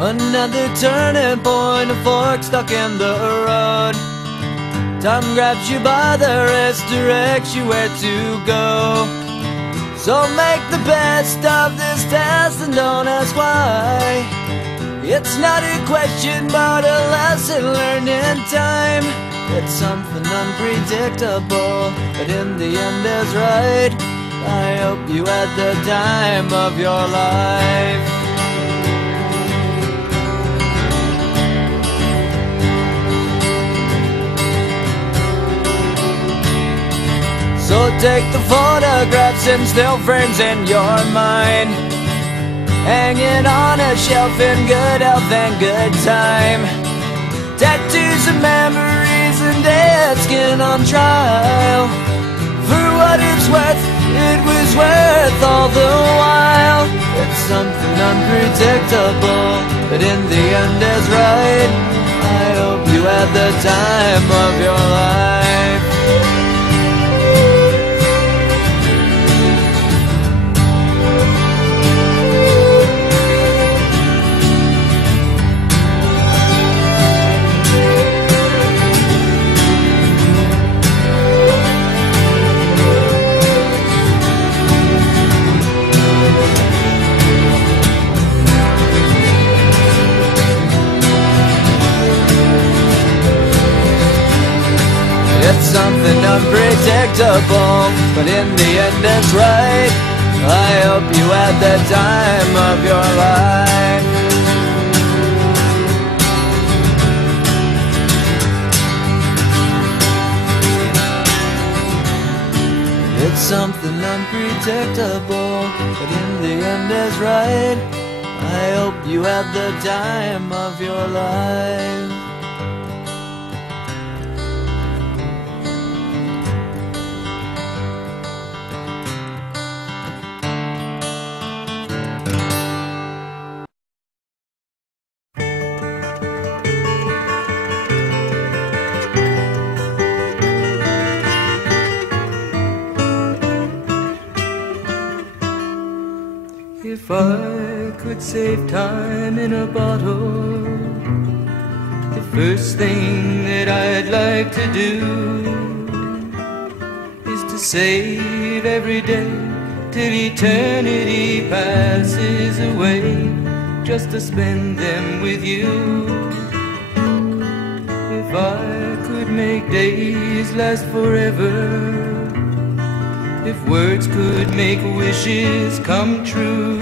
Another turning point, a fork stuck in the road. Time grabs you by the wrist, directs you where to go. So make the best of this test and don't ask why. It's not a question but a lesson learned in time. It's something unpredictable, but in the end is right. I hope you had the time of your life. So take the photographs and still frames in your mind, hanging on a shelf in good health and good time. Tattoos of memories and dead skin on trial. For what it's worth, it was worth all the while. It's something unpredictable, but in the end is right. I hope you had the time of your life. It's something unpredictable, but in the end it's right. I hope you had the time of your life. It's something unpredictable, but in the end is right. I hope you had the time of your life. If I could save time in a bottle, the first thing that I'd like to do is to save every day till eternity passes away, just to spend them with you. If I could make days last forever, if words could make wishes come true,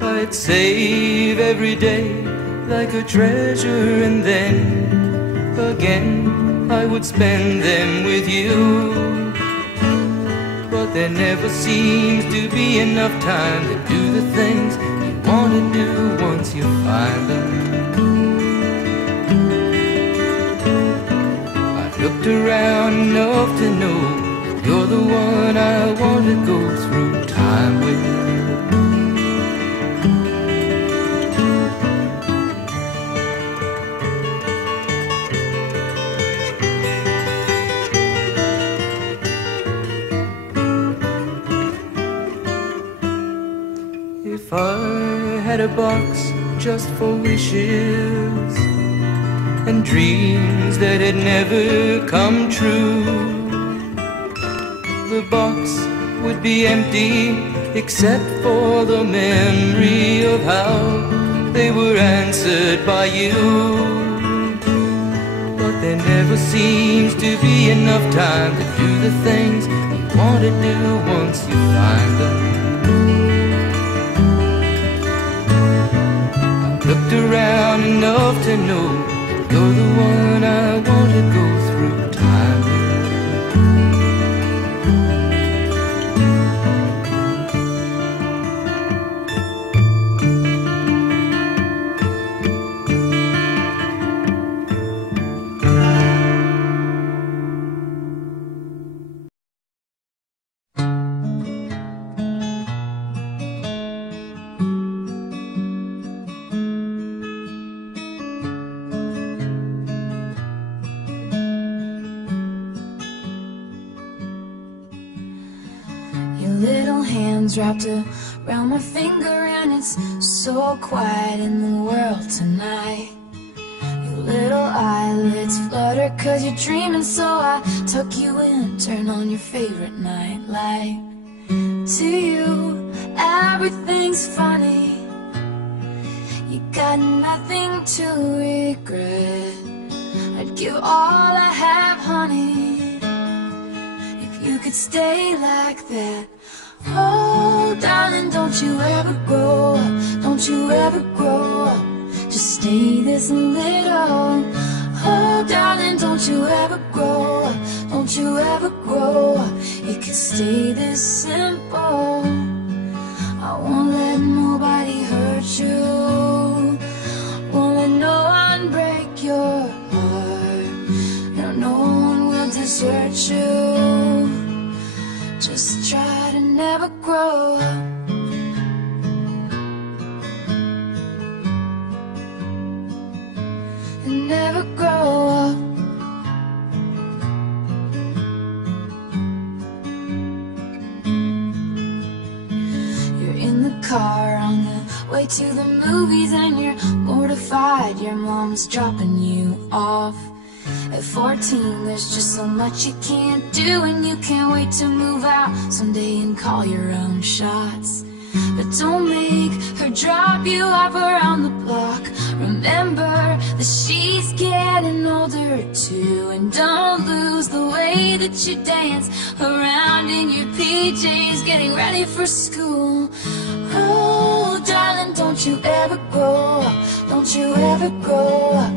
I'd save every day like a treasure, and then again I would spend them with you. But there never seems to be enough time to do the things you want to do once you find them. I've looked around enough to know you're the one I want to go through time with. If I had a box just for wishes and dreams that had never come true, the box would be empty except for the memory of how they were answered by you. But there never seems to be enough time to do the things you want to do once you find them. I've looked around enough to know you're the one I want to go through time with. Little hands wrapped around my finger, and it's so quiet in the world tonight. Your little eyelids flutter 'cause you're dreaming, so I tuck you in, turn on your favorite night light. To you, everything's funny. You got nothing to regret. I'd give all I have, honey, if you could stay like that. Oh, darling, don't you ever grow up, don't you ever grow up. Just stay this little. Oh, darling, don't you ever grow up, don't you ever grow up. It could stay this simple. I won't let nobody hurt you, won't let no one break your heart. No one will desert you. Just try to never grow up. And never grow up. You're in the car on the way to the movies and you're mortified your mom's dropping you off. At 14, there's just so much you can't do, and you can't wait to move out someday and call your own shots. But don't make her drop you off around the block. Remember that she's getting older too, and don't lose the way that you dance around in your PJs getting ready for school. Oh, darling, don't you ever grow up, don't you ever grow up.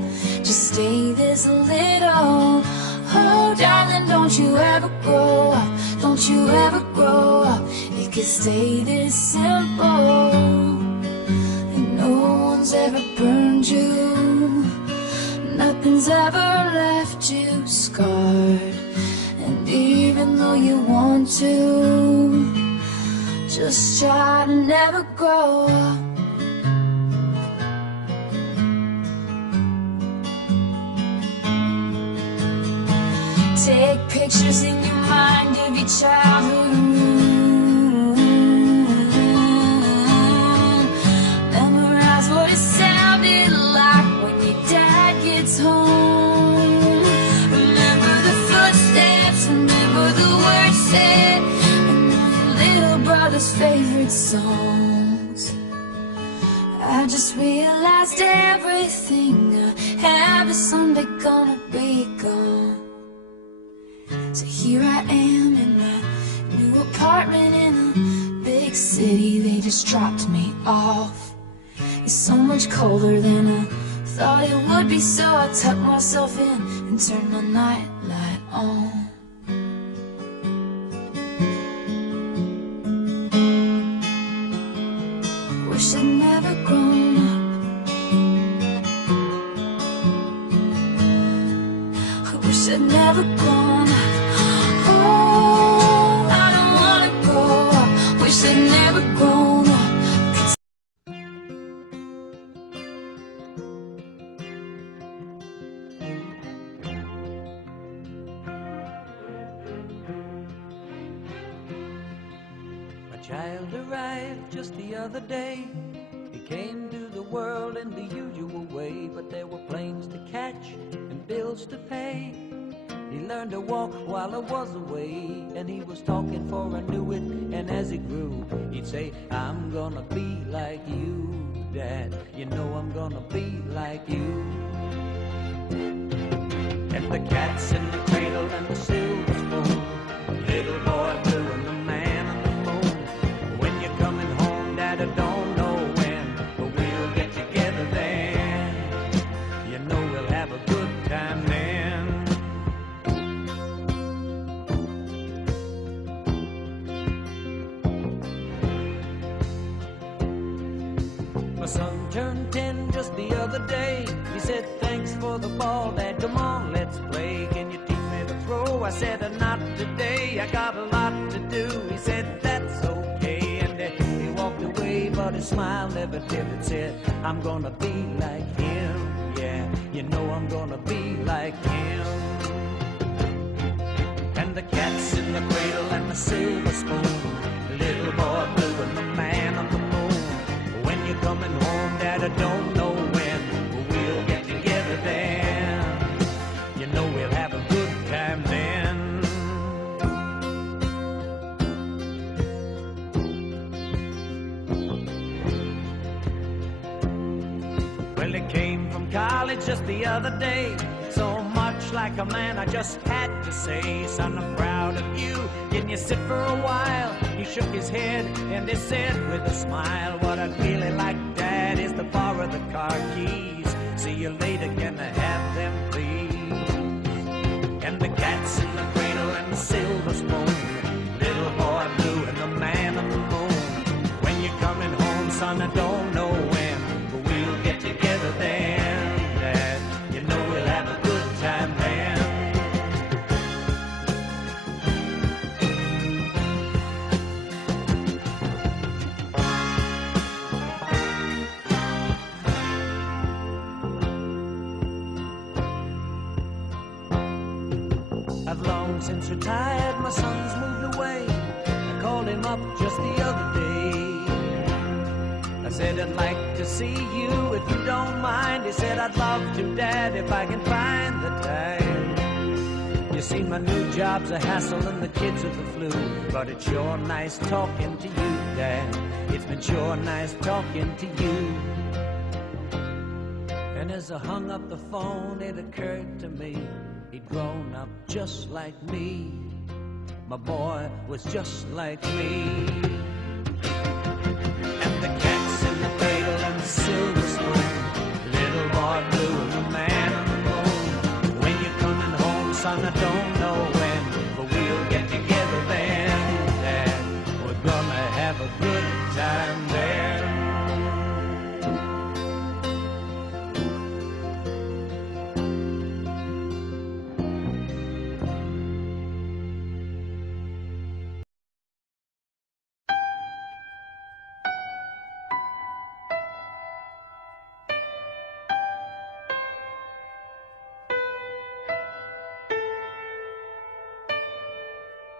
Just stay this little. Oh, darling, don't you ever grow up, don't you ever grow up. It could stay this simple. And no one's ever burned you, nothing's ever left you scarred. And even though you want to, just try to never grow up. Take pictures in your mind of your childhood. Memorize what it sounded like when your dad gets home. Remember the footsteps, remember the words said, and your little brother's favorite songs. I just realized everything I have is someday gonna be gone. So here I am in my new apartment in a big city. They just dropped me off. It's so much colder than I thought it would be, so I tucked myself in and turned my night light on. Wish I'd never grown up. I wish I'd never grown up. I'd never grown up. A child arrived just the other day. He came to the world in the usual way, but there were planes to catch and bills to pay. He learned to walk while I was away, and he was talking for I knew it. And as he grew, he'd say, I'm gonna be like you, Dad. You know I'm gonna be like you. And the cat's in the cradle and the silver spoon, little boy blue and the man on the moon. When you're coming home, Dad, I don't know when, but we'll get together then. You know we'll have a good time then. My son turned 10 just the other day. He said, thanks for the ball, Dad, come on, let's play. Can you teach me to throw? I said, not today, I got a lot to do. He said, that's okay, and he walked away, but his smile never dimmed. Said, I'm gonna be like him, yeah, you know I'm gonna be like him. And the cat's in the cradle and the silver spoon, little boy blue and the man on the moon. When you're coming home, I don't know when, but we'll get together then. You know we'll have a good time then. Well, it came from college just the other day. So much like a man, I just had to say, son, I'm proud of you. Can you sit for a while? He shook his head and he said with a smile, what I'd really like, Dad, is to borrow the car keys. See you later, can I have them, please? And the cat's in the cradle and the silver spoon, little boy blue and the man on the moon. When you're coming home, son, I don't know when, but we'll get together then, Dad. You know we'll have a good time then. I've long since retired, my son's moved away. I called him up just the other day. I said, I'd like to see you if you don't mind. He said, I'd love to, Dad, if I can find the time. You see, my new job's a hassle and the kids are the flu, but it's sure nice talking to you, Dad. It's been sure nice talking to you. And as I hung up the phone, it occurred to me, he'd grown up just like me. My boy was just like me. And the cat's in the cradle and the silver spoon, little boy blue and the man on the moon. When you're coming home, son, I don't know when, but we'll get together then, Dad. We're gonna have a good time then.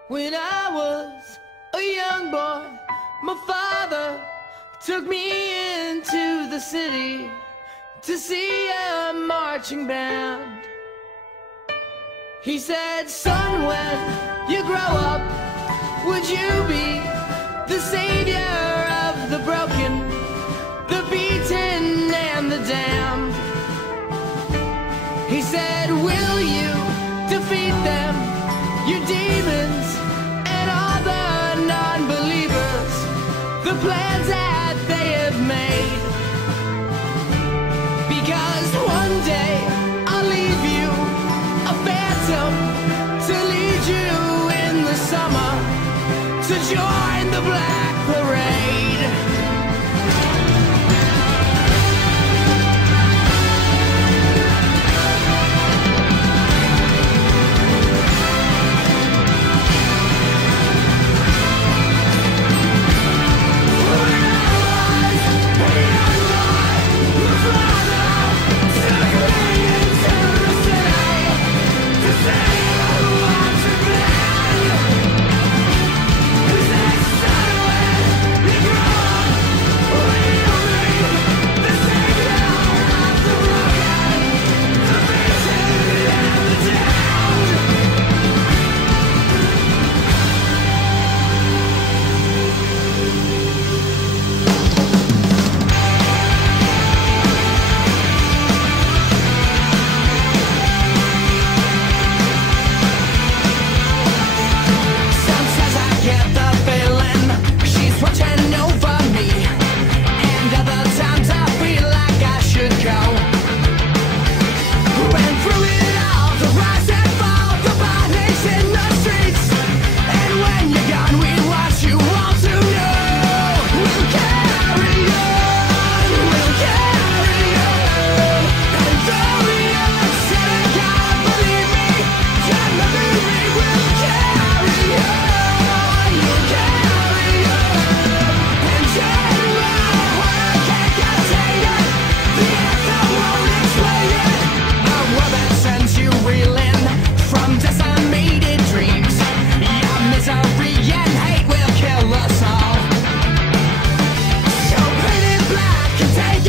When I was a young boy, my father took me into the city to see a marching band. He said, son, when you grow up, would you be the savior of the broken, the beaten, and the damned? He said, will you defeat them, your demons, and all the non-believers, the plans that they have made? Because one day I'll leave you a phantom to lead you in the summer to join the Black Parade. Take